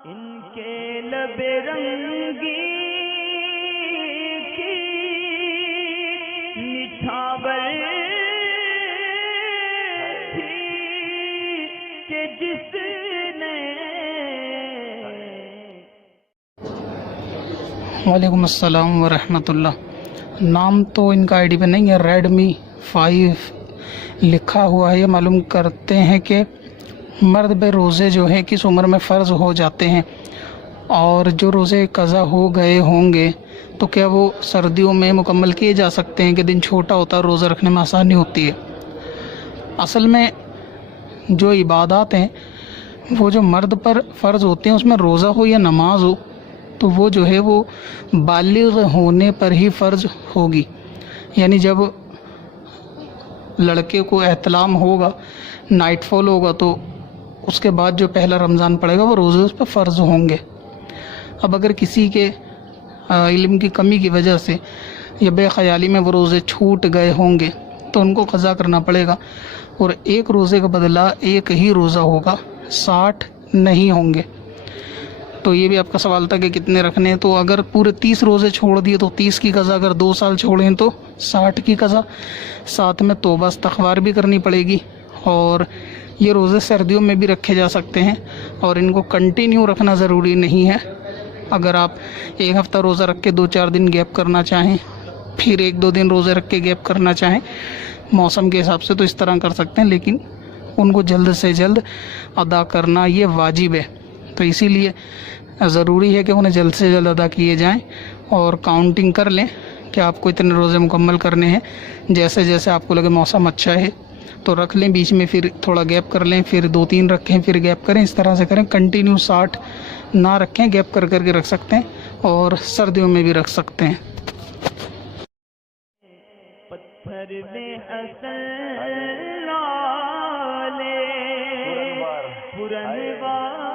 इनके लबे रंगी की निछावर थी कि जिसने। वालेकुम अस्सलाम वरहमतुल्लाह। नाम तो इनका आईडी पे नहीं है, रेडमी 5 लिखा हुआ है। ये मालूम करते हैं कि मर्द पे रोज़े जो है किस उम्र में फ़र्ज़ हो जाते हैं, और जो रोज़े कज़ा हो गए होंगे तो क्या वो सर्दियों में मुकम्मल किए जा सकते हैं कि दिन छोटा होता है, रोज़ा रखने में आसानी होती है। असल में जो इबादत हैं वो जो मर्द पर फ़र्ज़ होते हैं, उसमें रोज़ा हो या नमाज हो, तो वो जो है वो बालिग होने पर ही फ़र्ज़ होगी। यानी जब लड़के को एहतलाम होगा, नाइटफॉल होगा, तो उसके बाद जो पहला रमज़ान पड़ेगा वो रोज़े उस पर फ़र्ज़ होंगे। अब अगर किसी के इल्म की कमी की वजह से या बेख्याली में वो रोज़े छूट गए होंगे तो उनको क़ज़ा करना पड़ेगा, और एक रोज़े का बदला एक ही रोज़ा होगा, 60 नहीं होंगे। तो ये भी आपका सवाल था कि कितने रखने हैं। तो अगर पूरे 30 रोज़े छोड़ दिए तो 30 की क़ज़ा, अगर 2 साल छोड़ें तो 60 की क़ज़ा। साथ में तौबा इस्तग़फ़ार भी करनी पड़ेगी। और ये रोज़े सर्दियों में भी रखे जा सकते हैं और इनको कंटिन्यू रखना ज़रूरी नहीं है। अगर आप एक हफ़्ता रोज़ा रख के 2-4 दिन गैप करना चाहें, फिर 1-2 दिन रोज़े रख के गैप करना चाहें मौसम के हिसाब से, तो इस तरह कर सकते हैं, लेकिन उनको जल्द से जल्द अदा करना ये वाजिब है। तो इसीलिए ज़रूरी है कि उन्हें जल्द से जल्द अदा किए जाएं और काउंटिंग कर लें कि आपको इतने रोज़े मुकम्मल करने हैं। जैसे जैसे आपको लगे मौसम अच्छा है तो रख लें, बीच में फिर थोड़ा गैप कर लें, फिर 2-3 रखें, फिर गैप करें, इस तरह से करें। कंटिन्यू 60 ना रखें, गैप कर करके रख सकते हैं और सर्दियों में भी रख सकते हैं। पत्थर में असल लाले पुरनवार